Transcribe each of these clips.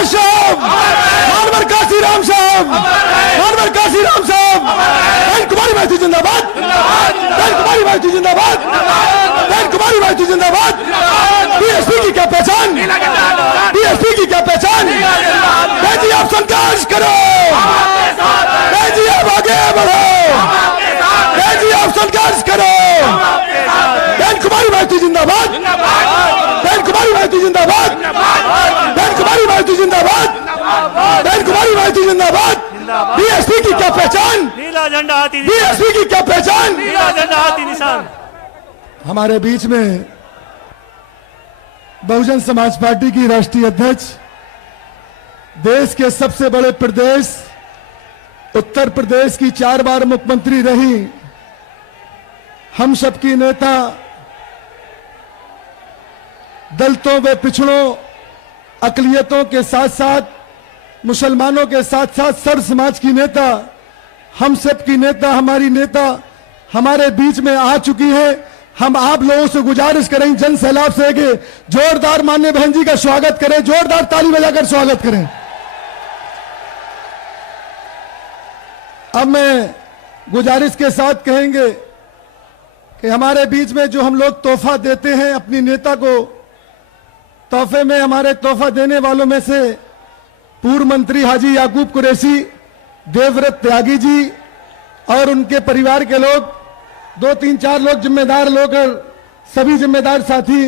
प्रकाश साहब, मानवर काशीराम साहब, मानवर काशीराम साहब, बहन कुमारी माइती जिंदाबाद, बहन कुमारी माइती जिंदाबाद, बहन कुमारी माइती जिंदाबाद। बीएसपी की क्या पहचान, बीएसपी की क्या पहचान। बहन जी आप संघर्ष करो, बहन जी आप आगे बढ़ो, बहन जी आप संघर्ष करो। बहन कुमारी माइती जिंदाबाद, बहन कुमारी माइती जिंदाबाद, बहन कुमारी माइती जिंदाबाद, बहन कुमारी माइती जिंदाबाद। बीएसपी की क्या पहचान, नीला झंडा हाथी, बीएसपी की क्या पहचान। नीला झंडा हाथी निशान। हमारे बीच में बहुजन समाज पार्टी की राष्ट्रीय अध्यक्ष, देश के सबसे बड़े प्रदेश उत्तर प्रदेश की 4 बार मुख्यमंत्री रही, हम सबकी नेता, दलितों व पिछड़ों, अकलियतों के साथ साथ मुसलमानों के साथ साथ सर्व समाज की नेता, हम सबकी नेता, हमारी नेता हमारे बीच में आ चुकी है। हम आप लोगों से गुजारिश करें जन सैलाब से कि जोरदार माननीय बहन जी का स्वागत करें, जोरदार ताली बजाकर स्वागत करें। अब मैं गुजारिश के साथ कहेंगे कि हमारे बीच में जो हम लोग तोहफा देते हैं अपनी नेता को, तोहफे में हमारे तोहफा देने वालों में से पूर्व मंत्री हाजी याकूब कुरैशी, देवव्रत त्यागी जी और उनके परिवार के लोग, 2-3-4 लोग जिम्मेदार लोग और सभी जिम्मेदार साथी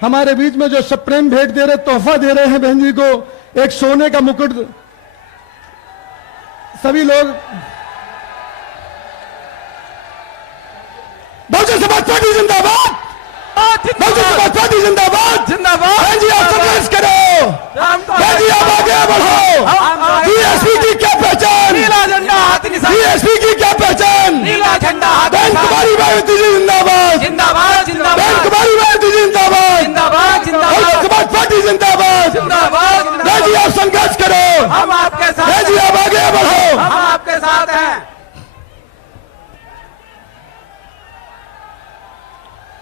हमारे बीच में जो सप्रेम भेंट दे रहे, तोहफा दे रहे हैं बहन जी को, एक सोने का मुकुट। सभी लोग बहुजन समाज पार्टी जिंदाबाद, बहुजन समाज पार्टी जिंदाबाद, जिंदाबाद। बहन जी आप संघर्ष करो, बहन जी आप आगे बढ़ो। बीएसपी की क्या पहचान, नीला झंडा हाथी निशान। बीएसपी की क्या पहचान, नीला झंडा हाथी बहन कुमारी माइती जी जिंदाबाद, जिंदाबाद, जिंदाबाद, बहन कुमारी माइती जी जिंदाबाद, जिंदाबाद, जिंदाबाद, बहुजन समाज पार्टी जिंदाबाद, जिंदाबाद। बहन जी आप संघर्ष करो, हम आपके साथ, बहन जी आप आगे बढ़ो। हम आपके साथ हैं।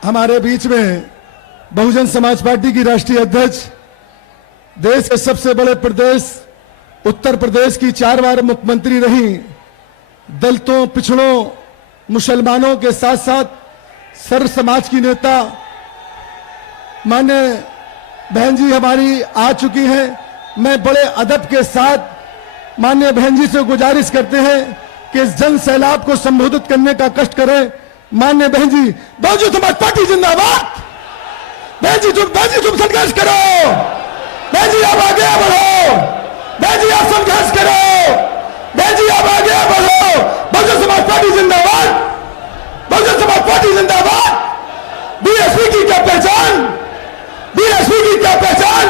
हमारे बीच में बहुजन समाज पार्टी की राष्ट्रीय अध्यक्ष, देश के सबसे बड़े प्रदेश उत्तर प्रदेश की 4 बार मुख्यमंत्री रही, दलितों, पिछड़ों, मुसलमानों के साथ साथ सर्व समाज की नेता माननीय बहन जी हमारी आ चुकी हैं। मैं बड़े अदब के साथ माननीय बहन जी से गुजारिश करते हैं कि इस जन सैलाब को संबोधित करने का कष्ट करें। माननीय बहन जी, बहुजन समाज पार्टी जिंदाबाद। बहन जी तुम संघर्ष करो, बहन जी आप आगे बढ़ो, बहन जी आप संघर्ष करो, बहन जी आप आगे बढ़ो। बहुजन समाज पार्टी जिंदाबाद, बहुजन समाज पार्टी जिंदाबाद। बीएसपी की क्या पहचान, बीएसपी की क्या पहचान,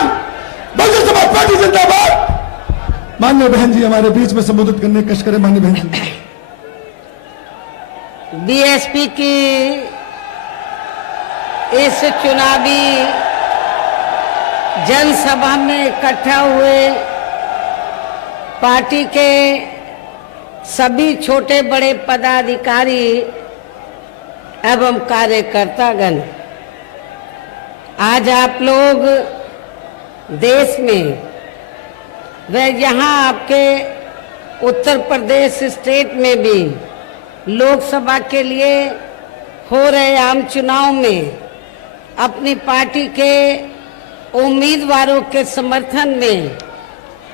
बहुजन समाज पार्टी जिंदाबाद। माननीय बहन जी हमारे बीच में संबोधित करने का कष्ट करें। माननीय बहन जी, बीएसपी की इस चुनावी जनसभा में इकट्ठा हुए पार्टी के सभी छोटे बड़े पदाधिकारी एवं कार्यकर्तागण, आज आप लोग देश में व यहाँ आपके उत्तर प्रदेश स्टेट में भी लोकसभा के लिए हो रहे आम चुनाव में अपनी पार्टी के उम्मीदवारों के समर्थन में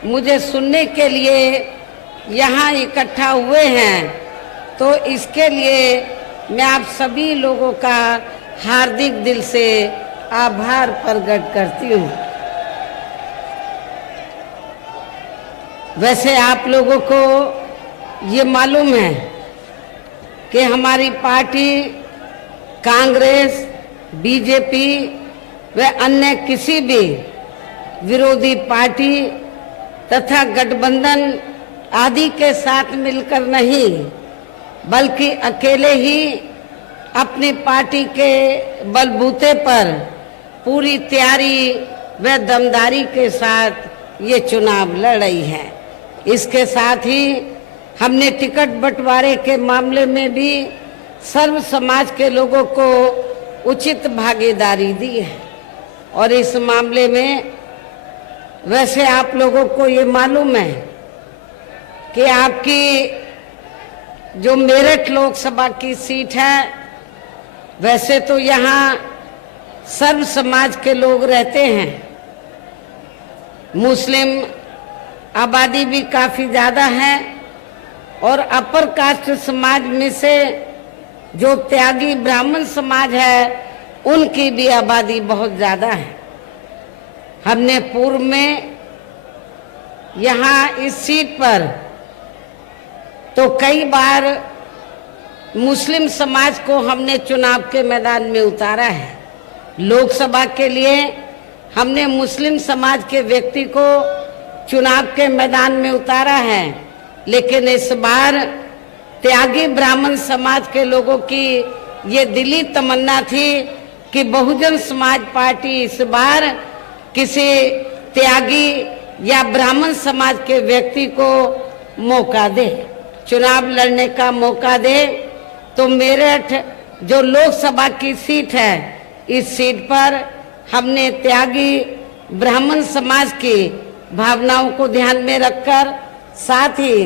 मुझे सुनने के लिए यहाँ इकट्ठा हुए हैं, तो इसके लिए मैं आप सभी लोगों का हार्दिक दिल से आभार प्रकट करती हूँ। वैसे आप लोगों को ये मालूम है कि हमारी पार्टी कांग्रेस, बीजेपी व अन्य किसी भी विरोधी पार्टी तथा गठबंधन आदि के साथ मिलकर नहीं, बल्कि अकेले ही अपनी पार्टी के बलबूते पर पूरी तैयारी व दमदारी के साथ ये चुनाव लड़ रही है। इसके साथ ही हमने टिकट बंटवारे के मामले में भी सर्व समाज के लोगों को उचित भागीदारी दी है और इस मामले में वैसे आप लोगों को ये मालूम है कि आपकी जो मेरठ लोकसभा की सीट है, वैसे तो यहाँ सर्व समाज के लोग रहते हैं, मुस्लिम आबादी भी काफी ज्यादा है और अपर कास्ट समाज में से जो त्यागी ब्राह्मण समाज है उनकी भी आबादी बहुत ज्यादा है। हमने पूर्व में यहाँ इस सीट पर तो कई बार मुस्लिम समाज को हमने चुनाव के मैदान में उतारा है। लोकसभा के लिए हमने मुस्लिम समाज के व्यक्ति को चुनाव के मैदान में उतारा है, लेकिन इस बार त्यागी ब्राह्मण समाज के लोगों की ये दिली तमन्ना थी कि बहुजन समाज पार्टी इस बार किसी त्यागी या ब्राह्मण समाज के व्यक्ति को मौका दे, चुनाव लड़ने का मौका दे। तो मेरठ जो लोकसभा की सीट है, इस सीट पर हमने त्यागी ब्राह्मण समाज की भावनाओं को ध्यान में रखकर, साथ ही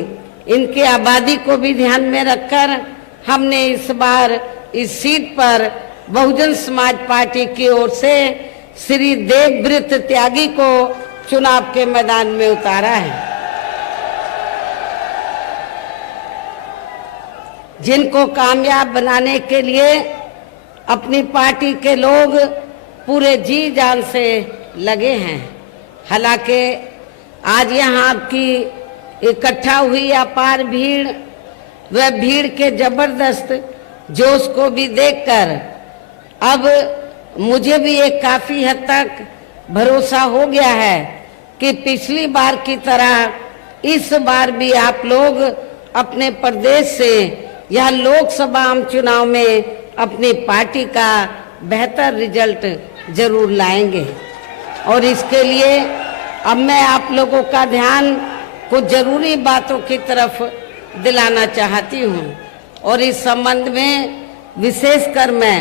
इनकी आबादी को भी ध्यान में रखकर हमने इस बार इस सीट पर बहुजन समाज पार्टी की ओर से श्री देवव्रत त्यागी को चुनाव के मैदान में उतारा है, जिनको कामयाब बनाने के लिए अपनी पार्टी के लोग पूरे जी जान से लगे हैं। हालांकि आज यहाँ आपकी इकट्ठा हुई अपार भीड़, वह भीड़ के जबरदस्त जोश को भी देखकर अब मुझे भी एक काफी हद तक भरोसा हो गया है कि पिछली बार की तरह इस बार भी आप लोग अपने प्रदेश से यह लोकसभा आम चुनाव में अपनी पार्टी का बेहतर रिजल्ट जरूर लाएंगे। और इसके लिए अब मैं आप लोगों का ध्यान कुछ जरूरी बातों की तरफ दिलाना चाहती हूँ और इस संबंध में विशेषकर मैं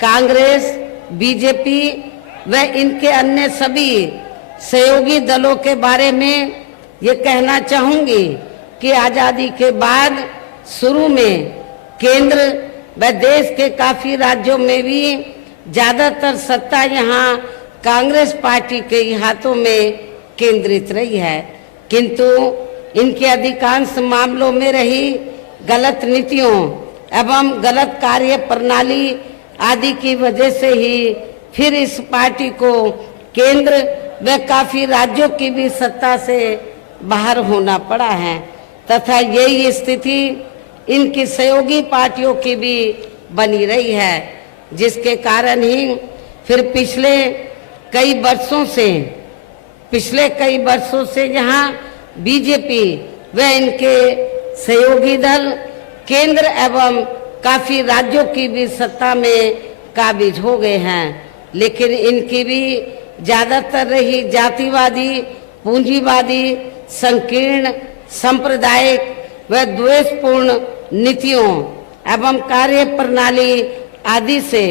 कांग्रेस, बीजेपी व इनके अन्य सभी सहयोगी दलों के बारे में ये कहना चाहूंगी कि आजादी के बाद शुरू में केंद्र व देश के काफी राज्यों में भी ज्यादातर सत्ता यहाँ कांग्रेस पार्टी के हाथों में केंद्रित रही है, किंतु इनके अधिकांश मामलों में रही गलत नीतियों एवं गलत कार्य प्रणाली आदि की वजह से ही फिर इस पार्टी को केंद्र व काफी राज्यों की भी सत्ता से बाहर होना पड़ा है तथा यही स्थिति इनकी सहयोगी पार्टियों की भी बनी रही है, जिसके कारण ही फिर पिछले कई वर्षों से यहाँ बीजेपी व इनके सहयोगी दल केंद्र एवं काफी राज्यों की भी सत्ता में काबिज हो गए हैं, लेकिन इनकी भी ज्यादातर रही जातिवादी, पूंजीवादी, संकीर्ण, सांप्रदायिक व द्वेषपूर्ण नीतियों एवं कार्य प्रणाली आदि से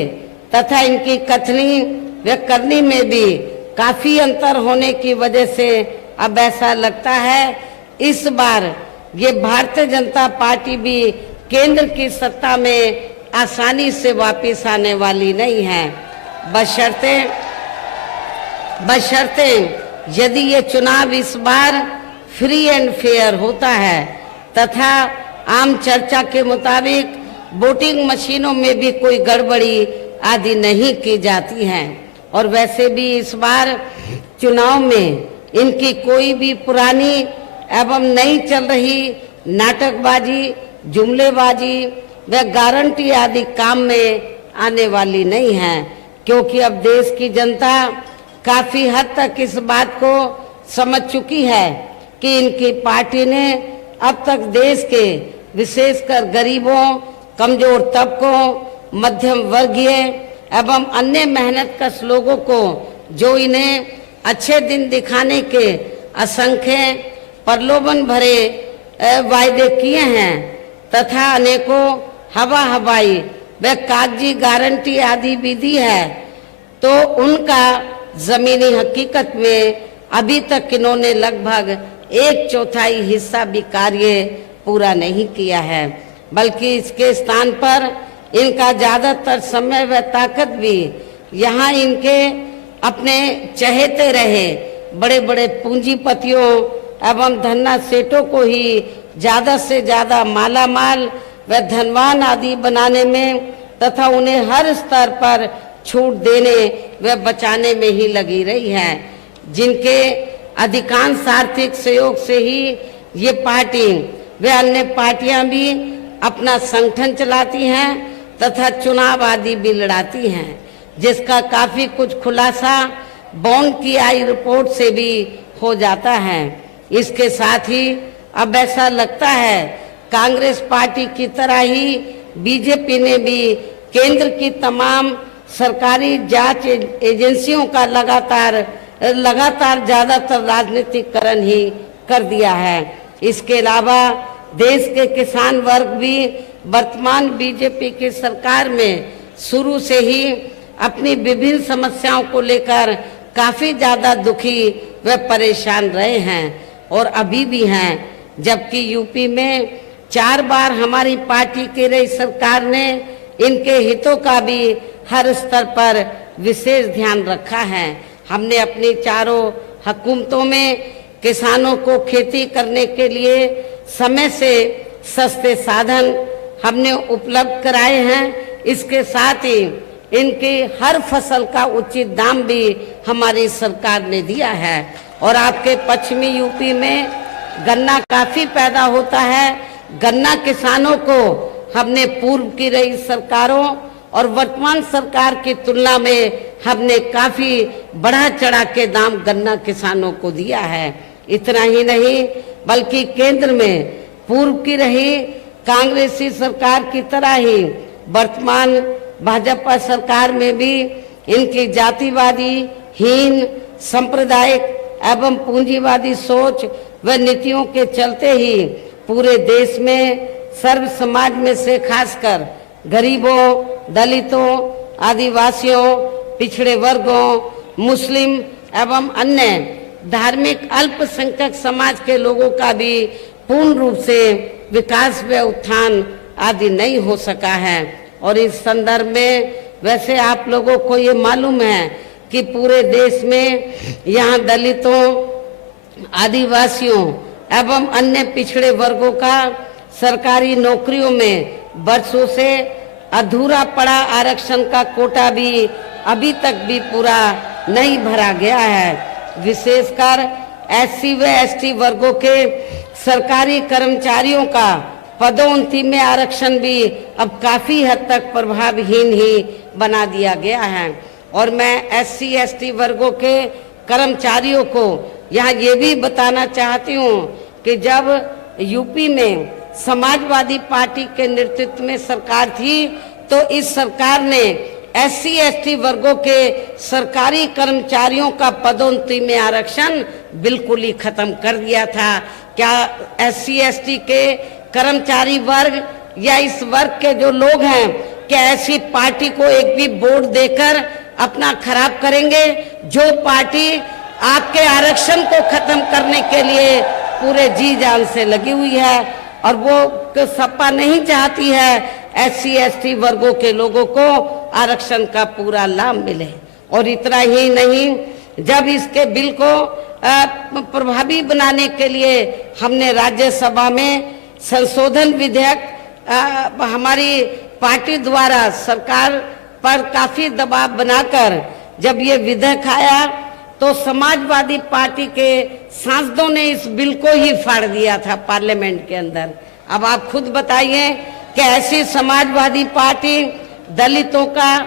तथा इनकी कथनी व करनी में भी काफी अंतर होने की वजह से अब ऐसा लगता है इस बार ये भारतीय जनता पार्टी भी केंद्र की सत्ता में आसानी से वापस आने वाली नहीं है, बशर्ते यदि ये चुनाव इस बार फ्री एंड फेयर होता है तथा आम चर्चा के मुताबिक वोटिंग मशीनों में भी कोई गड़बड़ी आदि नहीं की जाती है। और वैसे भी इस बार चुनाव में इनकी कोई भी पुरानी एवं नई चल रही नाटकबाजी, जुमलेबाजी व गारंटी आदि काम में आने वाली नहीं है, क्योंकि अब देश की जनता काफी हद तक इस बात को समझ चुकी है कि इनकी पार्टी ने अब तक देश के विशेषकर गरीबों, कमजोर तबकों, मध्यम वर्गीय एवं अन्य मेहनतकश लोगों को जो इन्हें अच्छे दिन दिखाने के असंख्य प्रलोभन भरे वायदे किए हैं तथा अनेकों हवाई व कागजी गारंटी आदि भी दी है, तो उनका जमीनी हकीकत में अभी तक इन्होंने लगभग 1/4 हिस्सा भी कार्य पूरा नहीं किया है, बल्कि इसके स्थान पर इनका ज्यादातर समय व ताकत भी यहाँ इनके अपने चहेते रहे बड़े बड़े पूंजीपतियों एवं धन्ना सेठों को ही ज्यादा से ज्यादा मालामाल व धनवान आदि बनाने में तथा उन्हें हर स्तर पर छूट देने व बचाने में ही लगी रही है, जिनके अधिकांश आर्थिक सहयोग से ही ये पार्टी व अन्य पार्टियां भी अपना संगठन चलाती हैं तथा चुनाव आदि भी लड़ाती हैं, जिसका काफी कुछ खुलासा बॉन्ड की आई रिपोर्ट से भी हो जाता है। इसके साथ ही अब ऐसा लगता है कांग्रेस पार्टी की तरह ही बीजेपी ने भी केंद्र की तमाम सरकारी जांच एजेंसियों का लगातार ज्यादातर राजनीतिकरण ही कर दिया है। इसके अलावा देश के किसान वर्ग भी वर्तमान बीजेपी की सरकार में शुरू से ही अपनी विभिन्न समस्याओं को लेकर काफी ज्यादा दुखी व परेशान रहे हैं और अभी भी हैं, जबकि यूपी में 4 बार हमारी पार्टी की रही सरकार ने इनके हितों का भी हर स्तर पर विशेष ध्यान रखा है। हमने अपनी चारों हुकूमतों में किसानों को खेती करने के लिए समय से सस्ते साधन हमने उपलब्ध कराए हैं। इसके साथ ही इनकी हर फसल का उचित दाम भी हमारी सरकार ने दिया है। और आपके पश्चिमी यूपी में गन्ना काफी पैदा होता है। गन्ना किसानों को हमने पूर्व की रही सरकारों और वर्तमान सरकार की तुलना में हमने काफी बढ़ा चढ़ा के दाम गन्ना किसानों को दिया है। इतना ही नहीं बल्कि केंद्र में पूर्व की रही कांग्रेसी सरकार की तरह ही वर्तमान भाजपा सरकार में भी इनकी जातिवादी, हीन, सांप्रदायिक एवं पूंजीवादी सोच व नीतियों के चलते ही पूरे देश में सर्व समाज में से खासकर गरीबों, दलितों, आदिवासियों, पिछड़े वर्गों, मुस्लिम एवं अन्य धार्मिक अल्पसंख्यक समाज के लोगों का भी पूर्ण रूप से विकास व उत्थान आदि नहीं हो सका है। और इस संदर्भ में वैसे आप लोगों को ये मालूम है कि पूरे देश में यहाँ दलितों, आदिवासियों एवं अन्य पिछड़े वर्गों का सरकारी नौकरियों में वर्षों से अधूरा पड़ा आरक्षण का कोटा भी अभी तक भी पूरा नहीं भरा गया है। विशेषकर एससी व एसटी वर्गों के सरकारी कर्मचारियों का पदोन्नति में आरक्षण भी अब काफी हद तक प्रभावहीन ही बना दिया गया है। और मैं एससी एसटी वर्गों के कर्मचारियों को यहाँ ये भी बताना चाहती हूँ कि जब यूपी में समाजवादी पार्टी के नेतृत्व में सरकार थी तो इस सरकार ने एससी एसटी वर्गों के सरकारी कर्मचारियों का पदोन्नति में आरक्षण बिल्कुल ही खत्म कर दिया था। क्या एससी एसटी के कर्मचारी वर्ग या इस वर्ग के जो लोग हैं क्या ऐसी पार्टी को एक भी वोट देकर अपना खराब करेंगे जो पार्टी आपके आरक्षण को खत्म करने के लिए पूरे जी जान से लगी हुई है? और वो सपा नहीं चाहती है एससी एसटी वर्गों के लोगों को आरक्षण का पूरा लाभ मिले। और इतना ही नहीं, जब इसके बिल को प्रभावी बनाने के लिए हमने राज्यसभा में संशोधन विधेयक हमारी पार्टी द्वारा सरकार पर काफी दबाव बनाकर जब ये विधेयक आया तो समाजवादी पार्टी के सांसदों ने इस बिल को ही फाड़ दिया था पार्लियामेंट के अंदर। अब आप खुद बताइए कि ऐसी समाजवादी पार्टी दलितों का,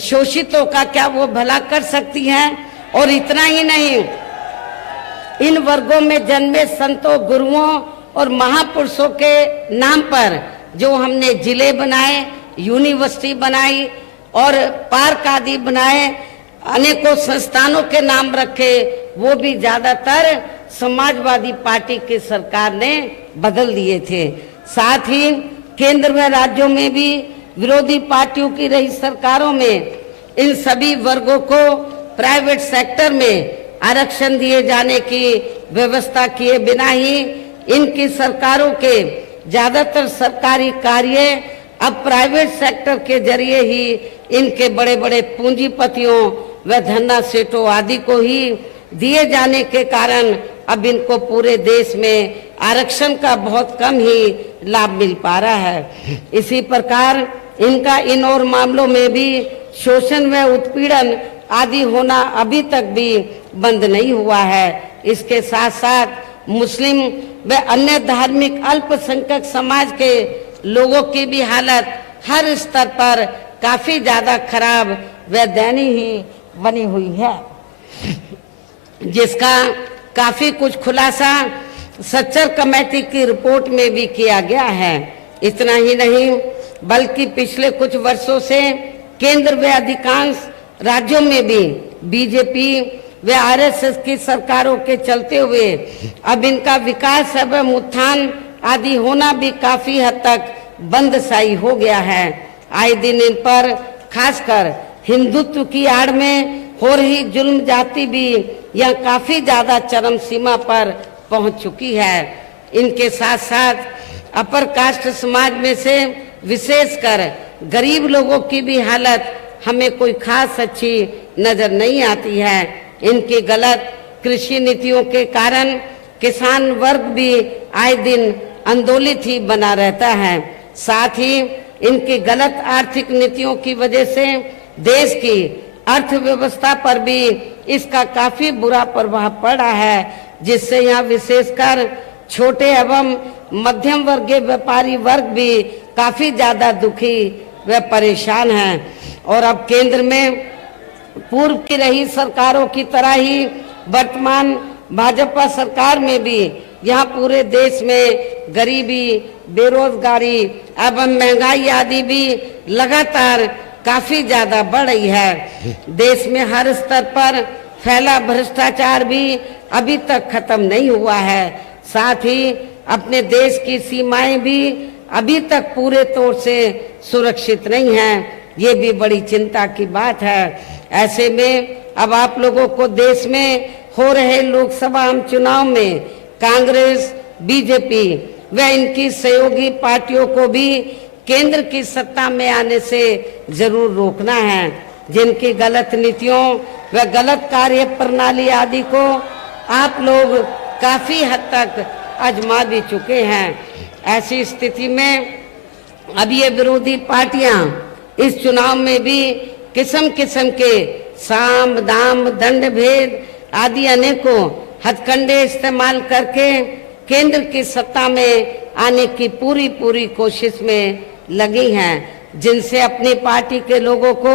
शोषितों का क्या वो भला कर सकती है? और इतना ही नहीं, इन वर्गों में जन्मे संतों, गुरुओं और महापुरुषों के नाम पर जो हमने जिले बनाए, यूनिवर्सिटी बनाई और पार्क आदि बनाए, अनेकों संस्थानों के नाम रखे, वो भी ज्यादातर समाजवादी पार्टी की सरकार ने बदल दिए थे। साथ ही केंद्र व राज्यों में भी विरोधी पार्टियों की रही सरकारों में इन सभी वर्गों को प्राइवेट सेक्टर में आरक्षण दिए जाने की व्यवस्था किए बिना ही इनकी सरकारों के ज्यादातर सरकारी कार्य अब प्राइवेट सेक्टर के जरिए ही इनके बड़े बड़े पूंजीपतियों व धन्ना सेठों आदि को ही दिए जाने के कारण अब इनको पूरे देश में आरक्षण का बहुत कम ही लाभ मिल पा रहा है। इसी प्रकार इनका इन और मामलों में भी शोषण व उत्पीड़न आदि होना अभी तक भी बंद नहीं हुआ है। इसके साथ साथ मुस्लिम व अन्य धार्मिक अल्पसंख्यक समाज के लोगों की भी हालत हर स्तर पर काफी ज्यादा खराब व दयनीय ही बनी हुई है, जिसका काफी कुछ खुलासा सच्चर कमेटी की रिपोर्ट में भी किया गया है। इतना ही नहीं बल्कि पिछले कुछ वर्षों से केंद्र व अधिकांश राज्यों में भी बीजेपी व आरएसएस की सरकारों के चलते हुए अब इनका विकास एवं उत्थान आदि होना भी काफी हद तक बंदसाई हो गया है। आए दिन इन पर खासकर हिंदुत्व की आड़ में हो रही जुल्म जाति भी यह काफी ज्यादा चरम सीमा पर पहुंच चुकी है। इनके साथ साथ अपर कास्ट समाज में से विशेषकर गरीब लोगों की भी हालत हमें कोई खास अच्छी नजर नहीं आती है। इनकी गलत कृषि नीतियों के कारण किसान वर्ग भी आए दिन आंदोलित ही बना रहता है। साथ ही इनकी गलत आर्थिक नीतियों की वजह से देश की अर्थव्यवस्था पर भी इसका काफी बुरा प्रभाव पड़ा है, जिससे यहाँ विशेषकर छोटे एवं मध्यम वर्गीय व्यापारी वर्ग भी काफी ज्यादा दुखी व परेशान हैं। और अब केंद्र में पूर्व की रही सरकारों की तरह ही वर्तमान भाजपा सरकार में भी यहाँ पूरे देश में गरीबी, बेरोजगारी एवं महंगाई आदि भी लगातार काफी ज्यादा बढ़ रही है। देश में हर स्तर पर फैला भ्रष्टाचार भी अभी तक खत्म नहीं हुआ है। साथ ही अपने देश की सीमाएं भी अभी तक पूरे तौर से सुरक्षित नहीं हैं। ये भी बड़ी चिंता की बात है। ऐसे में अब आप लोगों को देश में हो रहे लोकसभा आम चुनाव में कांग्रेस, बीजेपी व इनकी सहयोगी पार्टियों को भी केंद्र की सत्ता में आने से जरूर रोकना है। जिनकी गलत नीतियों व गलत कार्य प्रणाली आदि को आप लोग काफी हद तक आजमा भी चुके हैं। ऐसी स्थिति में अब ये विरोधी पार्टियां इस चुनाव में भी किस्म किस्म के साम दाम दंड भेद आदि अनेकों हथकंडे इस्तेमाल करके केंद्र की सत्ता में आने की पूरी कोशिश में लगी हैं, जिनसे अपनी पार्टी के लोगों को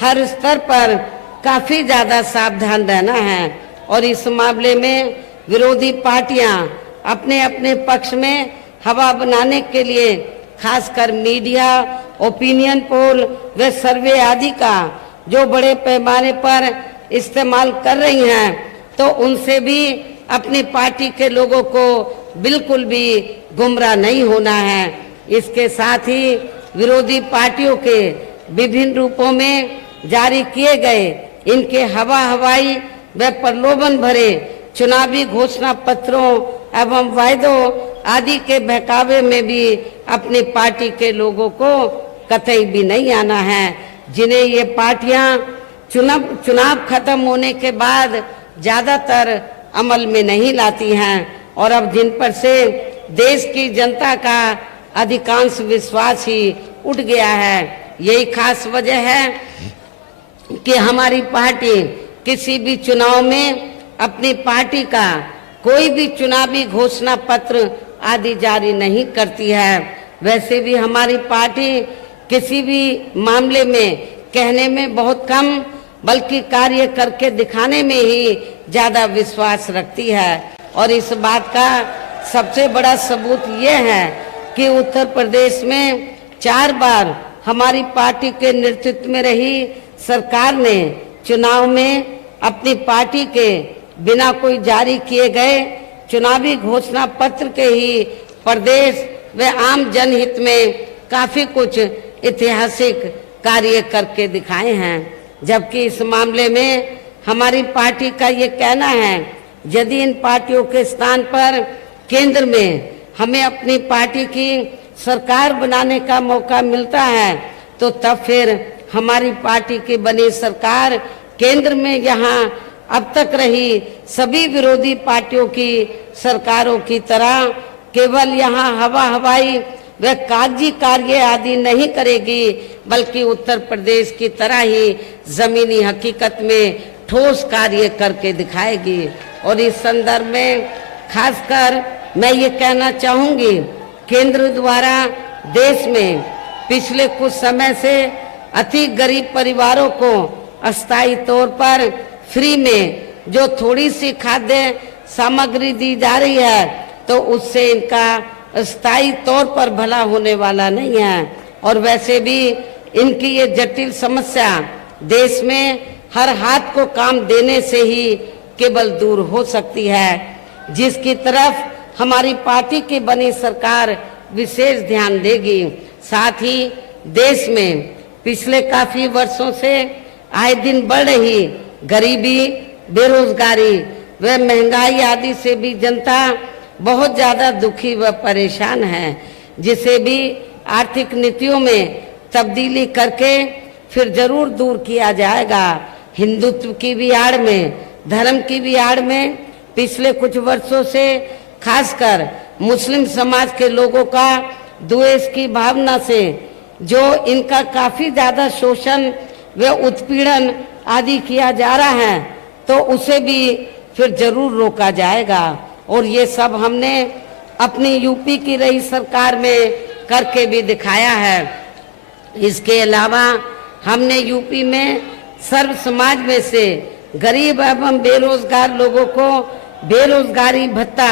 हर स्तर पर काफी ज्यादा सावधान रहना है। और इस मामले में विरोधी पार्टियां अपने अपने पक्ष में हवा बनाने के लिए खासकर मीडिया, ओपिनियन पोल व सर्वे आदि का जो बड़े पैमाने पर इस्तेमाल कर रही हैं, तो उनसे भी अपनी पार्टी के लोगों को बिल्कुल भी गुमराह नहीं होना है। इसके साथ ही विरोधी पार्टियों के विभिन्न रूपों में जारी किए गए इनके हवाई व प्रलोभन भरे चुनावी घोषणा पत्रों एवं वायदों आदि के बहकावे में भी अपनी पार्टी के लोगों को कतई भी नहीं आना है, जिन्हें ये पार्टियां चुनाव खत्म होने के बाद ज्यादातर अमल में नहीं लाती हैं और अब जिन पर से देश की जनता का अधिकांश विश्वास ही उठ गया है। यही खास वजह है कि हमारी पार्टी किसी भी चुनाव में अपनी पार्टी का कोई भी चुनावी घोषणा पत्र आदि जारी नहीं करती है। वैसे भी हमारी पार्टी किसी भी मामले में कहने में बहुत कम बल्कि कार्य करके दिखाने में ही ज्यादा विश्वास रखती है। और इस बात का सबसे बड़ा सबूत ये है कि उत्तर प्रदेश में 4 बार हमारी पार्टी के नेतृत्व में रही सरकार ने चुनाव में अपनी पार्टी के बिना कोई जारी किए गए चुनावी घोषणा पत्र के ही प्रदेश व आम जनहित में काफी कुछ ऐतिहासिक कार्य करके दिखाए हैं। जबकि इस मामले में हमारी पार्टी का ये कहना है, यदि इन पार्टियों के स्थान पर केंद्र में हमें अपनी पार्टी की सरकार बनाने का मौका मिलता है तो तब फिर हमारी पार्टी की बनी सरकार केंद्र में यहाँ अब तक रही सभी विरोधी पार्टियों की सरकारों की तरह केवल यहाँ हवाई व कागजी कार्य आदि नहीं करेगी, बल्कि उत्तर प्रदेश की तरह ही जमीनी हकीकत में ठोस कार्य करके दिखाएगी। और इस संदर्भ में खासकर मैं ये कहना चाहूंगी, केंद्र द्वारा देश में पिछले कुछ समय से अति गरीब परिवारों को अस्थायी तौर पर फ्री में जो थोड़ी सी खाद्य सामग्री दी जा रही है, तो उससे इनका स्थायी तौर पर भला होने वाला नहीं है। और वैसे भी इनकी ये जटिल समस्या देश में हर हाथ को काम देने से ही केवल दूर हो सकती है, जिसकी तरफ हमारी पार्टी की बनी सरकार विशेष ध्यान देगी। साथ ही देश में पिछले काफी वर्षों से आए दिन बढ़ रही गरीबी, बेरोजगारी व महंगाई आदि से भी जनता बहुत ज्यादा दुखी व परेशान है, जिसे भी आर्थिक नीतियों में तब्दीली करके फिर जरूर दूर किया जाएगा। हिंदुत्व की भी आड़ में, धर्म की भी आड़ में पिछले कुछ वर्षों से खासकर मुस्लिम समाज के लोगों का द्वेष की भावना से जो इनका काफी ज्यादा शोषण व उत्पीड़न आदि किया जा रहा है, तो उसे भी फिर जरूर रोका जाएगा। और ये सब हमने अपनी यूपी की रही सरकार में करके भी दिखाया है। इसके अलावा हमने यूपी में सर्व समाज में से गरीब एवं बेरोजगार लोगों को बेरोजगारी भत्ता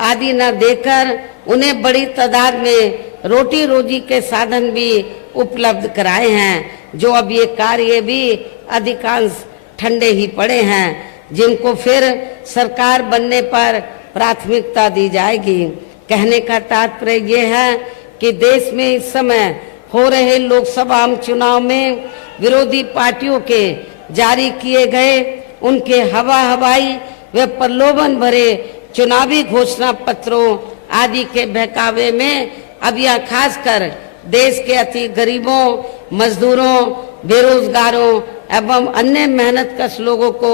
आदि न देकर उन्हें बड़ी तादाद में रोटी रोजी के साधन भी उपलब्ध कराए हैं, जो अब ये कार्य भी अधिकांश ठंडे ही पड़े हैं, जिनको फिर सरकार बनने पर प्राथमिकता दी जाएगी। कहने का तात्पर्य ये है कि देश में इस समय हो रहे लोकसभा आम चुनाव में विरोधी पार्टियों के जारी किए गए उनके हवाई व प्रलोभन भरे चुनावी घोषणा पत्रों आदि के बहकावे में अब यह खासकर देश के अति गरीबों, मजदूरों, बेरोजगारों एवं अन्य मेहनतकश लोगों को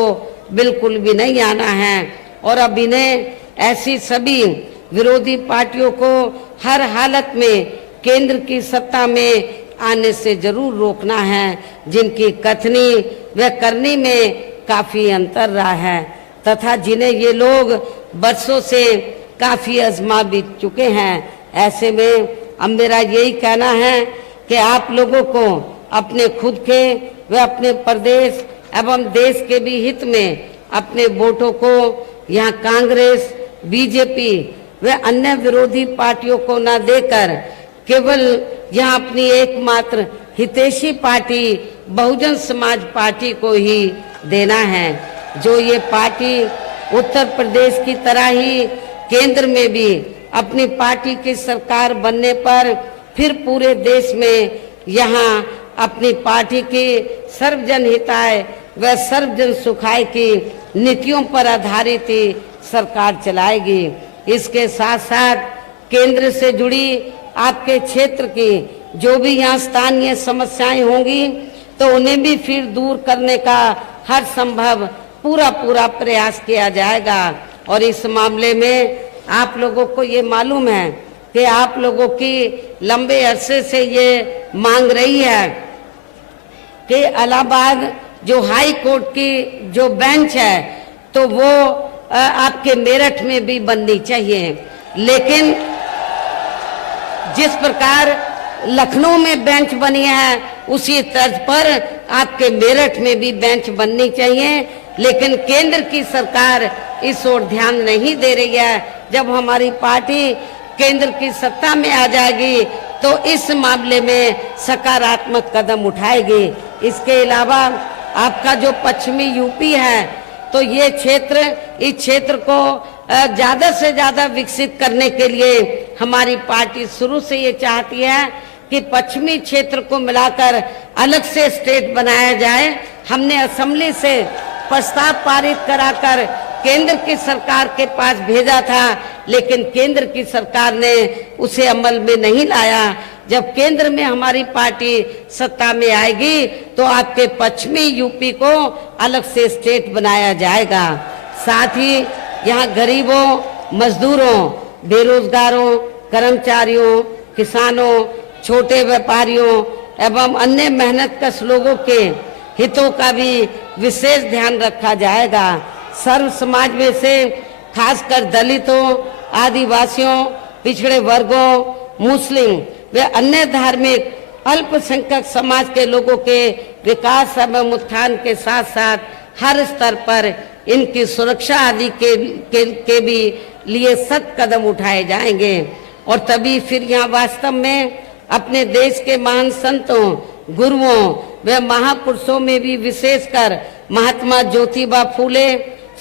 बिल्कुल भी नहीं आना है। और अब इन्हें ऐसी सभी विरोधी पार्टियों को हर हालत में केंद्र की सत्ता में आने से जरूर रोकना है, जिनकी कथनी व करनी में काफी अंतर रहा है तथा जिन्हें ये लोग बरसों से काफी आजमा भी चुके हैं। ऐसे में अब मेरा यही कहना है कि आप लोगों को अपने खुद के व अपने प्रदेश एवं देश के भी हित में अपने वोटों को यहाँ कांग्रेस, बीजेपी व अन्य विरोधी पार्टियों को न देकर केवल यहाँ अपनी एकमात्र हितैषी पार्टी बहुजन समाज पार्टी को ही देना है, जो ये पार्टी उत्तर प्रदेश की तरह ही केंद्र में भी अपनी पार्टी की सरकार बनने पर फिर पूरे देश में यहाँ अपनी पार्टी की सर्वजन हिताय व सर्वजन सुखाय की नीतियों पर आधारित ही सरकार चलाएगी। इसके साथ साथ केंद्र से जुड़ी आपके क्षेत्र की जो भी यहाँ स्थानीय समस्याएं होंगी, तो उन्हें भी फिर दूर करने का हर संभव पूरा प्रयास किया जाएगा। और इस मामले में आप लोगों को ये मालूम है कि आप लोगों की लंबे अरसे से ये मांग रही है कि इलाहाबाद जो हाई कोर्ट की जो बेंच है, तो वो आपके मेरठ में भी बननी चाहिए। लेकिन जिस प्रकार लखनऊ में बेंच बनी है, उसी तर्ज पर आपके मेरठ में भी बेंच बननी चाहिए। लेकिन केंद्र की सरकार इस ओर ध्यान नहीं दे रही है। जब हमारी पार्टी केंद्र की सत्ता में आ जाएगी तो इस मामले में सकारात्मक कदम उठाएगी। इसके अलावा आपका जो पश्चिमी यूपी है, तो ये क्षेत्र, इस क्षेत्र को ज्यादा से ज्यादा विकसित करने के लिए हमारी पार्टी शुरू से ये चाहती है कि पश्चिमी क्षेत्र को मिलाकर अलग से स्टेट बनाया जाए। हमने असेंबली से प्रस्ताव पारित कराकर केंद्र की सरकार के पास भेजा था, लेकिन केंद्र की सरकार ने उसे अमल में नहीं लाया। जब केंद्र में हमारी पार्टी सत्ता में आएगी तो आपके पश्चिमी यूपी को अलग से स्टेट बनाया जाएगा। साथ ही यहाँ गरीबों, मजदूरों, बेरोजगारों, कर्मचारियों, किसानों, छोटे व्यापारियों एवं अन्य मेहनतकश लोगों के हितों का भी विशेष ध्यान रखा जाएगा। सर्व समाज में से खासकर दलितों, आदिवासियों, पिछड़े वर्गों, मुस्लिम व अन्य धार्मिक अल्पसंख्यक समाज के लोगों के विकास एवं उत्थान के साथ साथ हर स्तर पर इनकी सुरक्षा आदि के भी लिए सख्त कदम उठाए जाएंगे। और तभी फिर यहाँ वास्तव में अपने देश के महान संतों, गुरुओं व महापुरुषों में भी विशेषकर महात्मा ज्योतिबा फूले,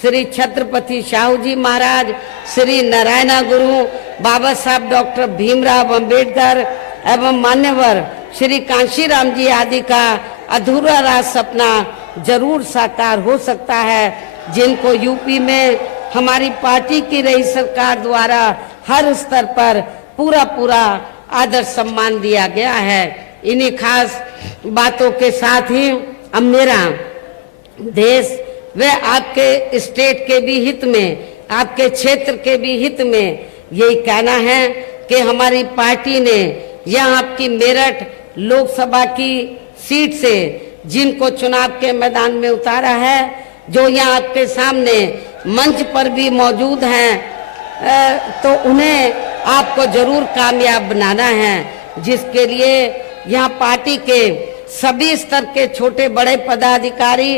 श्री छत्रपति शाहू जी महाराज, श्री नारायणा गुरु, बाबा साहब डॉक्टर भीमराव अंबेडकर एवं मान्यवर श्री कांशीराम जी आदि का अधूरा राज सपना जरूर साकार हो सकता है, जिनको यूपी में हमारी पार्टी की रही सरकार द्वारा हर स्तर पर पूरा आदर सम्मान दिया गया है। इन्हीं खास बातों के साथ ही अब मेरा देश व आपके स्टेट के भी हित में, आपके क्षेत्र के भी हित में यही कहना है कि हमारी पार्टी ने यहाँ आपकी मेरठ लोकसभा की सीट से जिनको चुनाव के मैदान में उतारा है, जो यहाँ आपके सामने मंच पर भी मौजूद हैं, तो उन्हें आपको जरूर कामयाब बनाना है, जिसके लिए यहाँ पार्टी के सभी स्तर के छोटे बड़े पदाधिकारी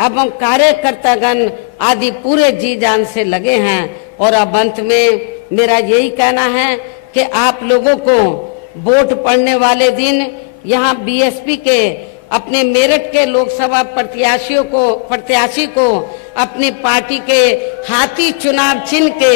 एवं कार्यकर्तागण आदि पूरे जी जान से लगे हैं। और अब अंत में मेरा यही कहना है कि आप लोगों को वोट पड़ने वाले दिन यहाँ बीएसपी के अपने मेरठ के लोकसभा प्रत्याशी को अपनी पार्टी के हाथी चुनाव चिन्ह के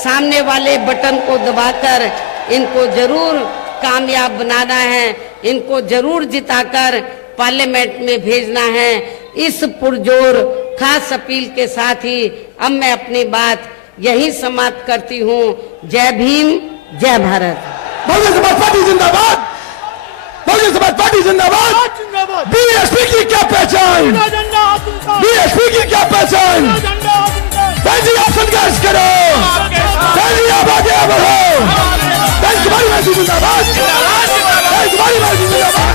सामने वाले बटन को दबाकर इनको जरूर कामयाब बनाना है, इनको जरूर जिताकर पार्लियामेंट में भेजना है। इस पुरजोर खास अपील के साथ ही अब मैं अपनी बात यही समाप्त करती हूँ। जय भीम, जय भारत। बहुजन समाज पार्टी जिंदाबाद, बहुजन समाज पार्टी जिंदाबाद। बीएसपी की क्या पहचान, बीएसपी की क्या पहचान। बहन जी आप संघर्ष करो, बहन जी आप आगे बढ़ो, बहन तुम्हारी मर्जी जिंदाबाद, बहन तुम्हारी मर्जी जिंदाबाद।